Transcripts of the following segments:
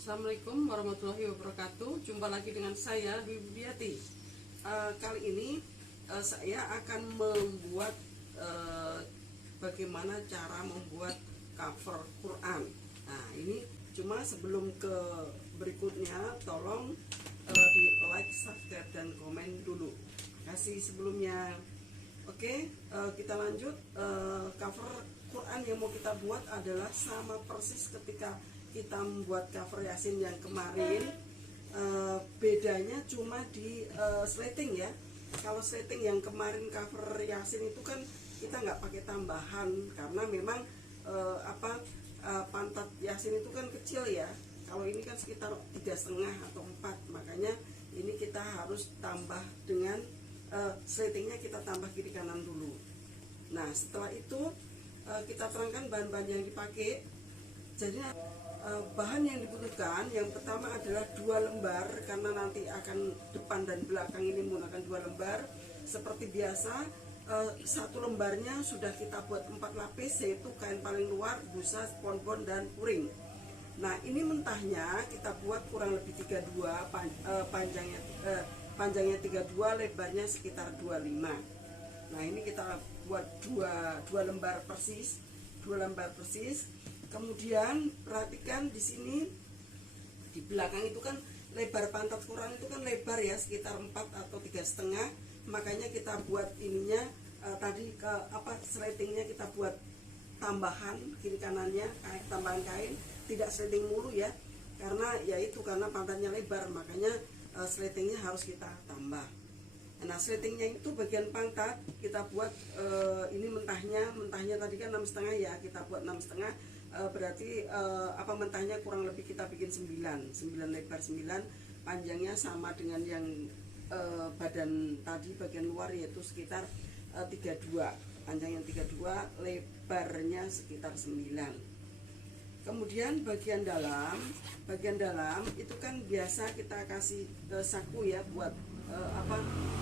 Assalamualaikum warahmatullahi wabarakatuh. Jumpa lagi dengan saya Dwi Budiati. Kali ini saya akan membuat bagaimana cara membuat cover Quran. Nah, ini cuma sebelum ke berikutnya, tolong di like, subscribe, dan komen dulu. Kasih sebelumnya. Oke, kita lanjut. Cover Quran yang mau kita buat adalah sama persis ketika kita membuat cover Yasin yang kemarin. Bedanya cuma di slating ya. Kalau slating yang kemarin cover Yasin itu kan kita nggak pakai tambahan karena memang pantat Yasin itu kan kecil ya. Kalau ini kan sekitar 3,5 atau 4, makanya ini kita harus tambah dengan slatingnya, kita tambah kiri kanan dulu. Nah, setelah itu kita terangkan bahan-bahan yang dipakai. Jadi bahan yang dibutuhkan yang pertama adalah 2 lembar, karena nanti akan depan dan belakang ini menggunakan 2 lembar. Seperti biasa, 1 lembarnya sudah kita buat 4 lapis, yaitu kain paling luar, busa, spon-spon, dan puring. Nah, ini mentahnya kita buat kurang lebih 32, panjangnya 32, lebarnya sekitar 25. Nah, ini kita buat 2 lembar persis, 2 lembar persis. Kemudian perhatikan di sini di belakang itu kan lebar pantat Quran itu kan lebar ya, sekitar 4 atau 3,5. Makanya kita buat ininya tadi slatingnya kita buat tambahan kiri kanannya, tambahan kain, tidak slating mulu ya. Karena pantatnya lebar, makanya slatingnya harus kita tambah. Nah, slatingnya itu bagian pantat kita buat ini mentahnya tadi kan 6,5 ya, kita buat 6,5. Berarti mentahnya kurang lebih kita bikin 9 lebar 9, panjangnya sama dengan yang badan tadi bagian luar, yaitu sekitar 32, panjangnya 32, lebarnya sekitar 9. Kemudian bagian dalam itu kan biasa kita kasih saku ya, buat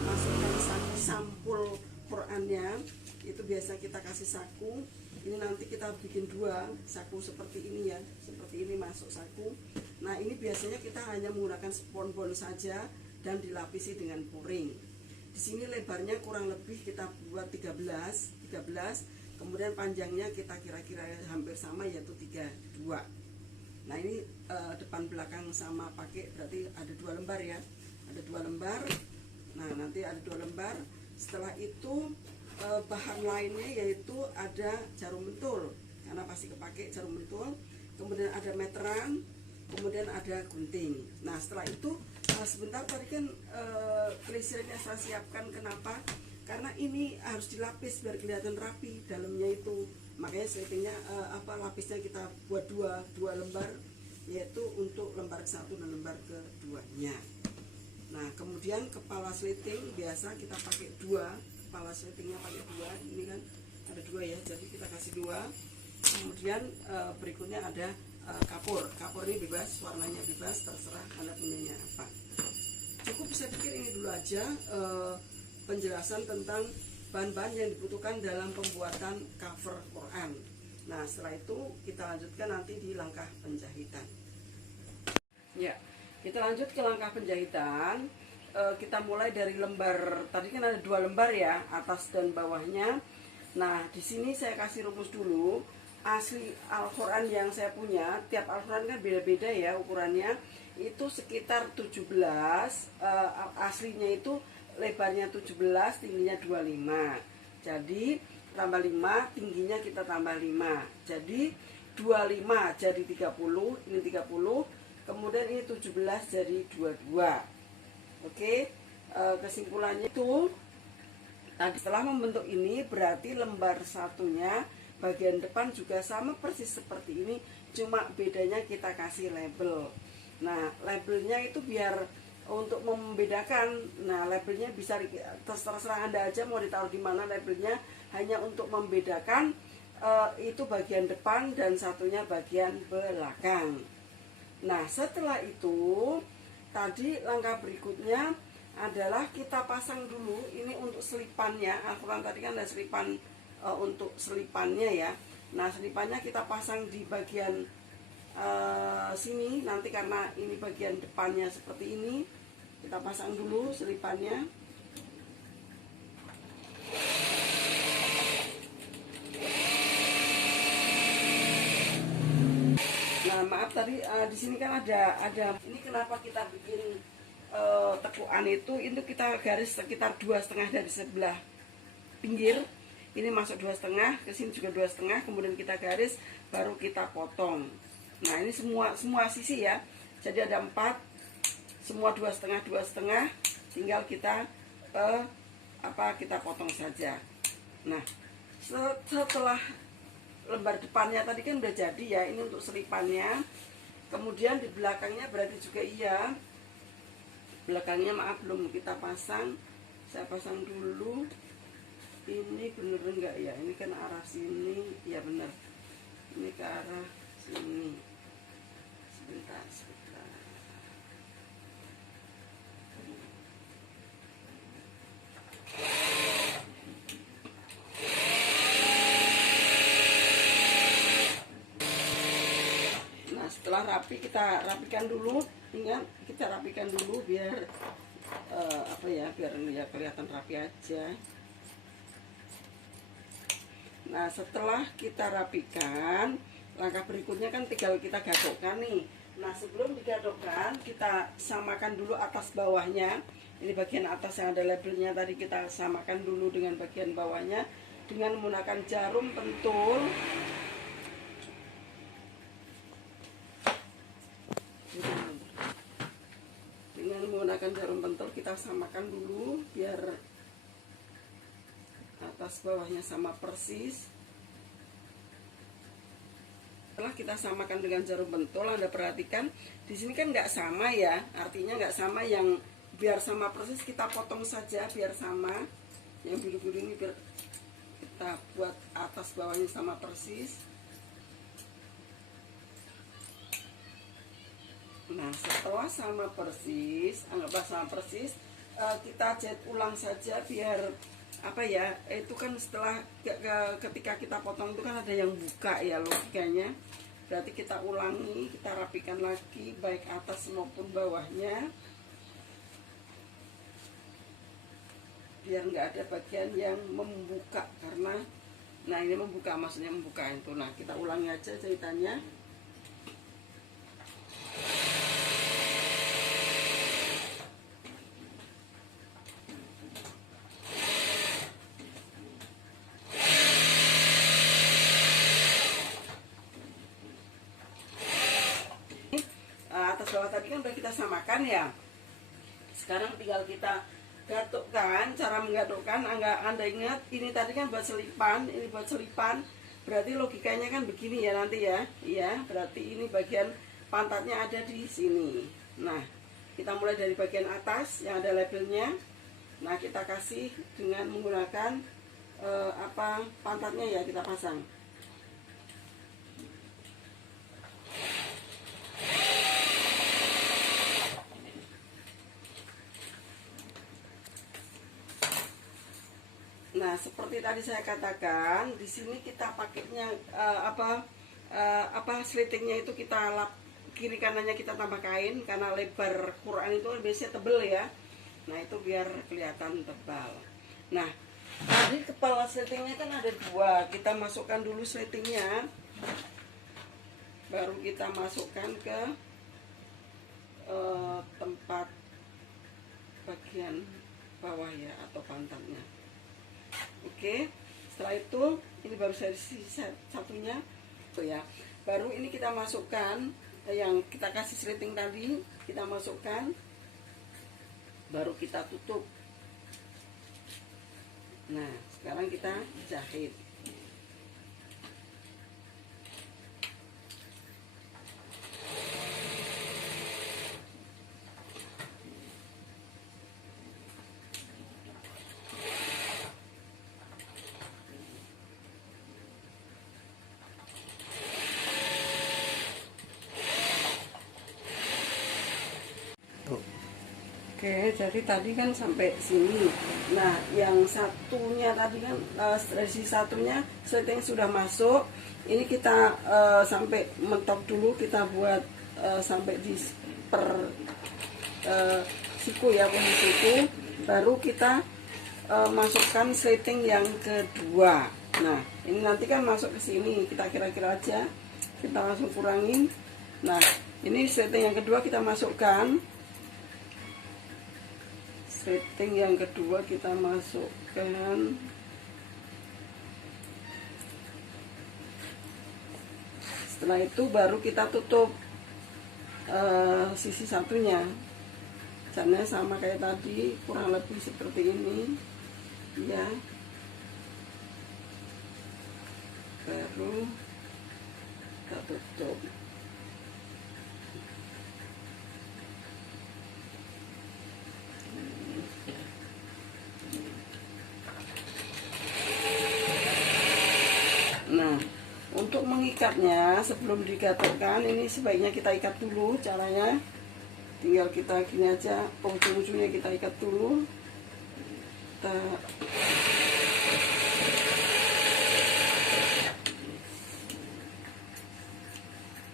masukkan sampul Qurannya, itu biasa kita kasih saku. Ini nanti kita bikin 2 saku seperti ini ya, seperti ini masuk saku. Nah, ini biasanya kita hanya menggunakan spon-spon saja dan dilapisi dengan puring. Di sini lebarnya kurang lebih kita buat 13, kemudian panjangnya kita kira-kira hampir sama, yaitu 32. Nah, ini depan belakang sama pakai, berarti ada 2 lembar ya, ada 2 lembar. Nah, nanti ada 2 lembar. Setelah itu bahan lainnya yaitu ada jarum pentul, karena pasti kepake jarum pentul, kemudian ada meteran, kemudian ada gunting. Nah, setelah itu sebentar, tadi kan pelisirnya saya siapkan. Kenapa? Karena ini harus dilapis biar kelihatan rapi dalamnya itu, makanya slatingnya lapisnya kita buat 2 lembar, yaitu untuk lembar ke-1 dan lembar ke-2-nya. Nah, kemudian kepala slating biasa kita pakai 2, kepala slatingnya pakai 2, ini kan ada 2 ya, jadi kita kasih 2. Kemudian berikutnya ada kapur ini bebas, warnanya bebas, terserah Anda punyanya apa. Cukup, saya pikir ini dulu aja penjelasan tentang bahan-bahan yang dibutuhkan dalam pembuatan cover Quran. Nah, setelah itu kita lanjutkan nanti di langkah penjahitan ya. Kita lanjut ke langkah penjahitan. Kita mulai dari lembar, tadi kan ada 2 lembar ya, atas dan bawahnya. Nah, di sini saya kasih rumus dulu. Asli Al-Quran yang saya punya, tiap Al-Quran kan beda-beda ya ukurannya. Itu sekitar 17, aslinya itu lebarnya 17, tingginya 25. Jadi tambah 5, tingginya kita tambah 5. Jadi 25 jadi 30, ini 30. Kemudian ini 17 jadi 22. Oke, kesimpulannya itu tadi setelah membentuk ini berarti lembar satunya bagian depan juga sama persis seperti ini, cuma bedanya kita kasih label. Nah, labelnya itu biar untuk membedakan. Nah, labelnya bisa terserah Anda aja mau ditaruh di mana labelnya, hanya untuk membedakan itu bagian depan dan satunya bagian belakang. Nah, setelah itu tadi langkah berikutnya adalah kita pasang dulu ini untuk selipannya. Al-Quran tadi kan ada selipan untuk selipannya ya. Nah, selipannya kita pasang di bagian sini. Nanti karena ini bagian depannya seperti ini, kita pasang dulu selipannya. Nah, maaf tadi di sini kan ada ini kenapa kita bikin tekukan itu kita garis sekitar 2,5 dari sebelah pinggir. Ini masuk 2,5, ke sini juga 2,5, kemudian kita garis, baru kita potong. Nah, ini semua sisi ya. Jadi ada 4, semua 2,5, tinggal kita kita potong saja. Nah, setelah lembar depannya tadi kan udah jadi ya, ini untuk selipannya. Kemudian di belakangnya berarti juga iya. Belakangnya maaf belum kita pasang. Saya pasang dulu. Ini bener enggak ya? Ini kan arah sini, ya bener. Ini ke arah sini. Sebentar. Nah, setelah rapi kita rapikan dulu. Ingat, kita rapikan dulu biar biar ya kelihatan rapi aja. Nah, setelah kita rapikan, langkah berikutnya kan tinggal kita gadokkan nih. Nah, sebelum digadokkan, kita samakan dulu atas bawahnya. Ini bagian atas yang ada labelnya tadi kita samakan dulu dengan bagian bawahnya dengan menggunakan jarum pentul. Dengan menggunakan jarum pentul kita samakan dulu biar atas bawahnya sama persis. Setelah kita samakan dengan jarum pentul, Anda perhatikan di sini kan nggak sama ya, artinya nggak sama. Yang biar sama persis kita potong saja biar sama. Yang biru-biru ini biar kita buat atas bawahnya sama persis. Nah, setelah sama persis, anggaplah sama persis, kita jahit ulang saja biar itu kan setelah ketika kita potong itu kan ada yang buka ya logikanya. Berarti kita ulangi, kita rapikan lagi baik atas maupun bawahnya biar nggak ada bagian yang membuka. Karena ini membuka, maksudnya membuka itu. Nah, kita ulangi aja jahitannya. Atas bawah tadi kan sudah kita samakan ya. Sekarang tinggal kita gadokkan. Cara menggadokkan, Anda ingat ini tadi kan buat selipan, ini buat selipan. Berarti logikanya kan begini ya nanti ya. Iya, berarti ini bagian pantatnya ada di sini. Nah, kita mulai dari bagian atas yang ada labelnya. Nah, kita kasih dengan menggunakan pantatnya ya, kita pasang. Nah, seperti tadi saya katakan, di sini kita pakainya slitingnya itu kita lap kiri kanannya kita tambah kain karena lebar Quran itu biasanya tebel ya. Nah, itu biar kelihatan tebal. Nah, tadi kepala slitingnya kan ada 2. Kita masukkan dulu slitingnya. Baru kita masukkan ke tempat bagian bawah ya atau pantatnya. Oke, setelah itu ini baru sisi satunya tuh ya. Baru ini kita masukkan yang kita kasih sliting tadi, kita masukkan, baru kita tutup. Nah, sekarang kita jahit. Oke, jadi tadi kan sampai sini. Nah, yang satunya tadi kan dari satunya setting sudah masuk. Ini kita sampai mentok dulu, kita buat sampai di per siku ya, posisi siku. Baru kita masukkan setting yang kedua. Nah, ini nanti kan masuk ke sini, kita kira-kira aja. Kita langsung kurangin. Nah, ini setting yang kedua kita masukkan. Setting yang kedua kita masukkan. Setelah itu baru kita tutup sisi satunya. Caranya sama kayak tadi, kurang lebih seperti ini ya. Baru kita tutup. Nah, untuk mengikatnya sebelum digatorkan ini sebaiknya kita ikat dulu. Caranya tinggal kita gini aja, ujung-ujungnya kita ikat dulu. Kita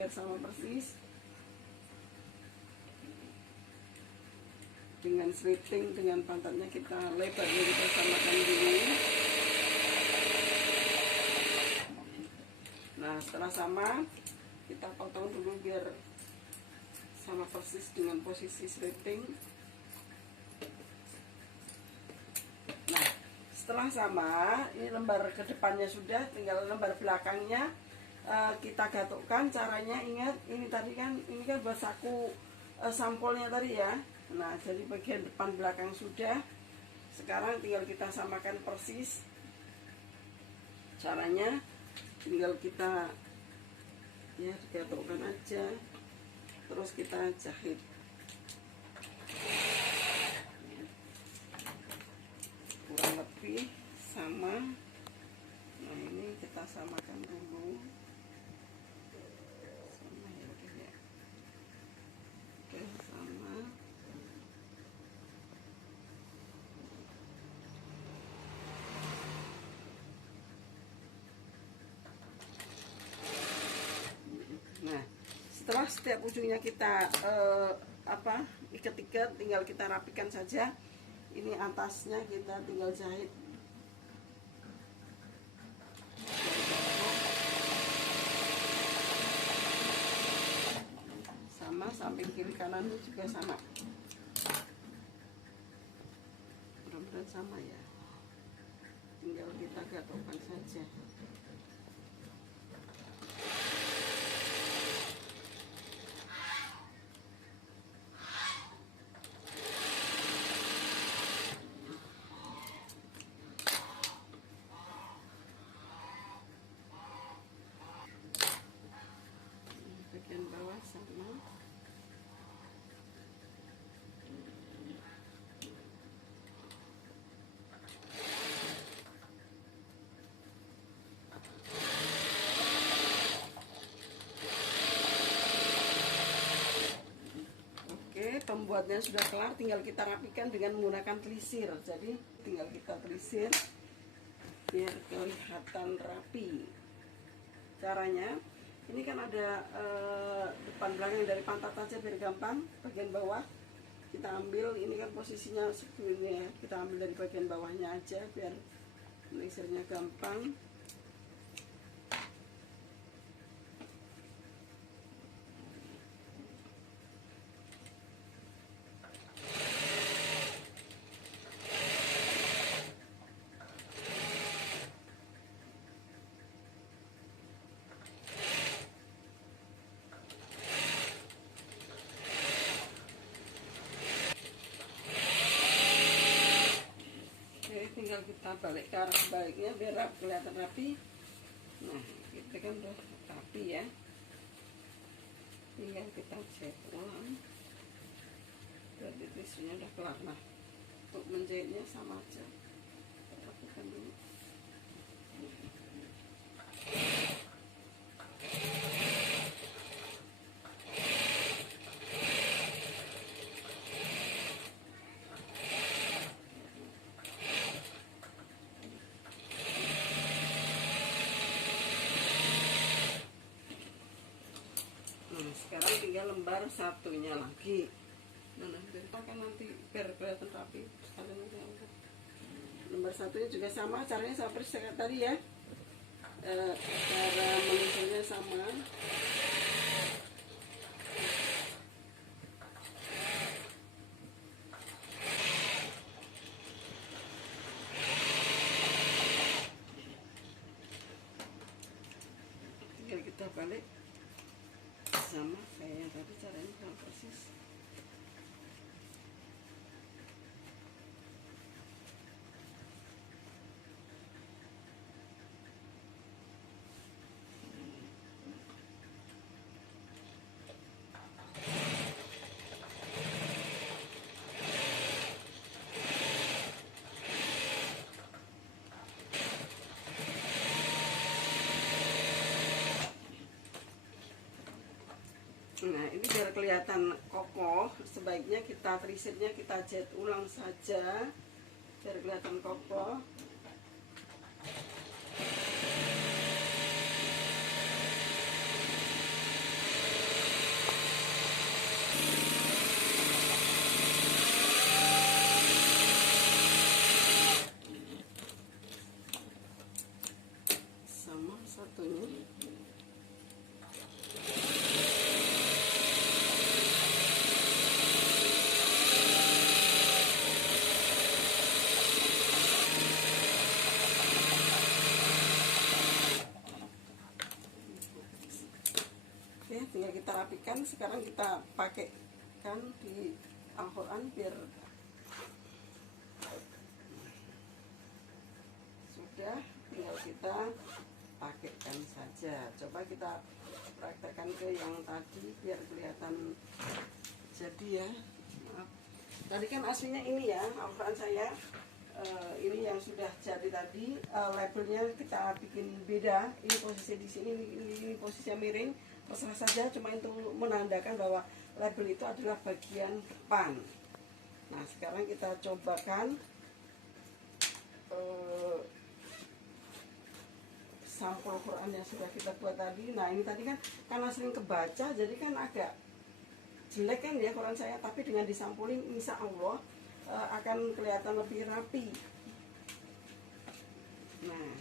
ikat sama persis dengan slitting, dengan pantatnya kita lebarnya kita samakan dulu. Nah, setelah sama kita potong dulu biar sama persis dengan posisi slitting. Nah, setelah sama, ini lembar ke depannya sudah, tinggal lembar belakangnya kita gatukkan. Caranya ingat, ini tadi kan, ini kan buat saku sampulnya tadi ya. Nah, jadi bagian depan belakang sudah. Sekarang tinggal kita samakan persis. Caranya tinggal kita ya gatukkan aja, terus kita jahit. Kurang lebih sama. Nah, ini kita samakan dulu. Sama ya, oke ya. Oke, sama. Nah, setelah setiap ujungnya kita ikat-ikat, tinggal kita rapikan saja. Ini atasnya kita tinggal jahit. Sama, samping kiri kanan juga sama. Mudah-mudahan sama ya. Tinggal kita gatukkan saja. Bagian bawah sama. Pembuatnya sudah kelar, tinggal kita rapikan dengan menggunakan telisir. Jadi tinggal kita telisir biar kelihatan rapi. Caranya ini kan ada depan belakang dari pantat aja biar gampang. Bagian bawah kita ambil, ini kan posisinya sebelumnya, kita ambil dari bagian bawahnya aja biar telisirnya gampang. Tinggal kita balik ke arah sebaliknya biar kelihatan rapi. Nah, kita kan udah rapi ya, tinggal kita jahit ulang. Berarti tisusnya udah kelar. Nah, untuk menjahitnya sama aja, kita rapikan dulu. lembar satunya lagi. Nah, kan nanti biar kelihatan rapi sekalian nanti angkat. Lembar satunya juga sama, caranya seperti saya tadi ya. Cara menulisnya sama. Tinggal kita balik sama kayak yang tadi, caranya sama persis. Nah, ini biar kelihatan kokoh, sebaiknya kita trisetnya kita jahit ulang saja biar kelihatan kokoh. Sama satunya. Oke, tinggal kita rapikan. Sekarang kita pakaikan di Al-Quran biar sudah, tinggal kita pakaikan saja. Coba kita praktekkan ke yang tadi biar kelihatan jadi ya. Maaf. Tadi kan aslinya ini ya Al-Quran saya. Ini yang sudah jadi tadi, labelnya kita bikin beda. Ini posisi di sini, ini posisinya miring, terserah saja, cuma itu menandakan bahwa label itu adalah bagian depan. Nah, sekarang kita cobakan sampul Quran yang sudah kita buat tadi. Nah, ini tadi kan karena sering kebaca, jadi kan agak jelek kan ya Quran saya, tapi dengan disampulin insya Allah akan kelihatan lebih rapi. Nah,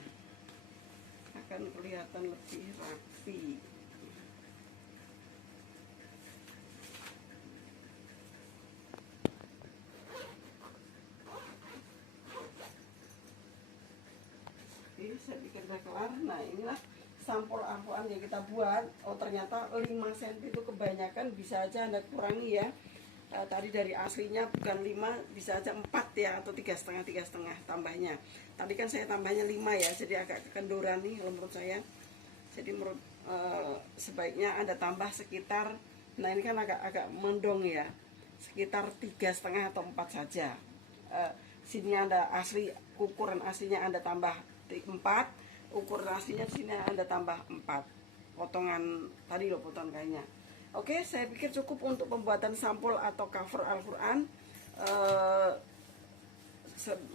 akan kelihatan lebih rapi. Oke, saya pikir sudah kelar. Nah, inilah sampul Al-Quran yang kita buat. Oh, ternyata 5 cm itu kebanyakan, bisa aja Anda kurangi ya. Tadi dari aslinya bukan 5, bisa aja 4 ya, atau 3,5 tambahnya. Tadi kan saya tambahnya 5 ya, jadi agak kekendoran nih menurut saya. Jadi menurut sebaiknya Anda tambah sekitar, nah ini kan agak mendong ya, sekitar 3,5 atau 4 saja. Sini Anda ukuran aslinya Anda tambah 4, ukuran aslinya sini Anda tambah 4. Potongan tadi loh, potongan kayaknya. Oke, saya pikir cukup untuk pembuatan sampul atau cover Al-Quran.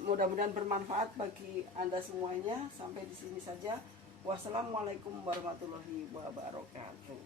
Mudah-mudahan bermanfaat bagi Anda semuanya. Sampai di sini saja. Wassalamualaikum warahmatullahi wabarakatuh.